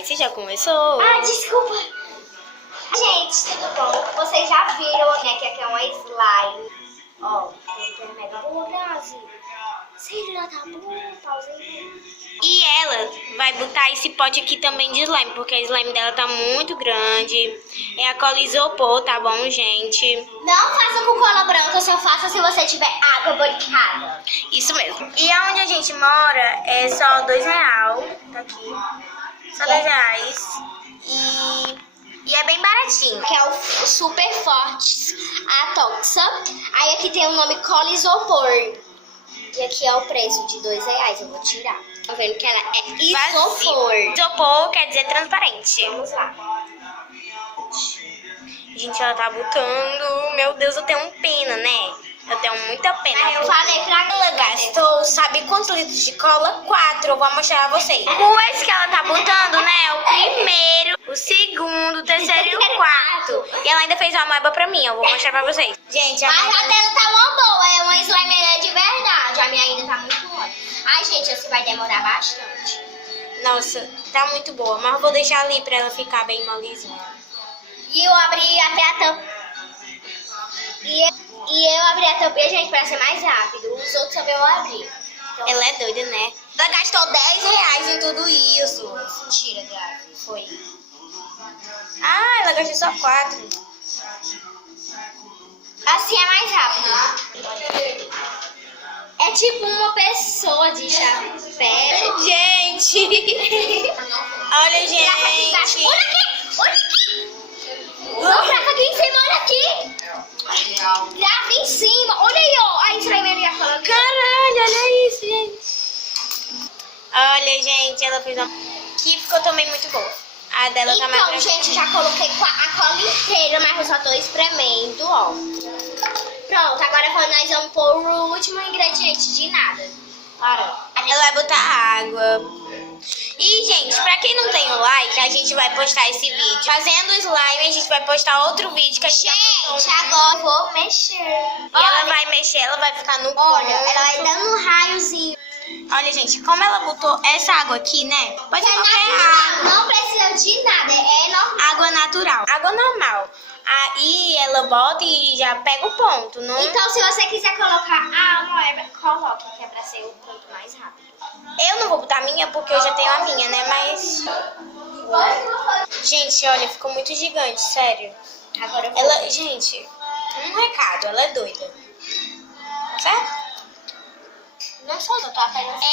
Ai, você já começou? Ah, desculpa. Gente, tudo bom? Vocês já viram, né, que aqui é uma slime. Ó, tem mega boa, Grazi. Sério, ela tá boa, pausei. E ela vai botar esse pote aqui também de slime, porque a slime dela tá muito grande. É a cola isopor, tá bom, gente? Não faça com cola branca, só faça se você tiver água bancada. Isso mesmo. E aonde a gente mora é só R$2, tá aqui. Só R$2. E é bem baratinho. Que é o Super Fortes Atoxa. Aí aqui tem o nome cola isopor. E aqui é o preço de R$2. Eu vou tirar. Tá vendo que ela é isopor. Vazio. Isopor quer dizer transparente. Vamos lá. Gente, ela tá botando. Meu Deus, eu tenho pena, né? Eu tenho muita pena. Aí eu falei pra Ela gastou, sabe quantos litros de cola? 4. Eu vou mostrar a vocês. O esse que ela tá botando, né? O primeiro, o segundo, o terceiro e o quarto. E ela ainda fez uma moeba pra mim. Eu vou mostrar pra vocês. Gente, Mas a dela tá uma boa, é uma slime de verdade. A minha ainda tá muito mole. Ai, gente, esse vai demorar bastante. Nossa, tá muito boa. Mas eu vou deixar ali pra ela ficar bem molezinha. E eu abri até a tampa. E eu abri a tampinha, gente, pra ser mais rápido. Os outros também eu abri. Então, Ela é doida, né? Ela gastou R$10 em tudo isso. mentira, Grazi. Foi. Ah, ela gastou só 4. Assim é mais rápido. É tipo uma pessoa de chapéu. Gente! Olha, gente! Olha aqui! Olha aqui! Não, grava aqui em cima, olha aqui! Grava em cima! Olha aí, ó! A slime ali falando. Caralho, olha isso, gente! Olha, gente, ela fez uma... Que ficou também muito boa. A dela tá mais... Então, gente, já coloquei a cola inteira, mas eu só tô espremendo, ó. Pronto, agora nós vamos pôr o último ingrediente de nada. Para. Ela vai botar água. E, gente, pra quem não tem o like, a gente vai postar esse vídeo. Fazendo slime, a gente vai postar outro vídeo que a gente... Gente, agora eu vou mexer. E ela vai mexer, ela vai ficar no Olha, ponto. ela vai dando um raiozinho. Olha, gente, como ela botou essa água aqui, né? Pode ser É qualquer natural, água. não precisa de nada, é normal. Água natural. Água normal. Aí ela bota e já pega o ponto, não? Então, se você quiser colocar a moeba, coloque, que é pra ser o ponto mais rápido. Eu não vou botar a minha porque eu já tenho a minha, né? Mas... Gente, olha, ficou muito gigante, sério. Agora eu vou. Ela, gente, um recado, ela é doida. Certo? Não sou, eu tô apenas...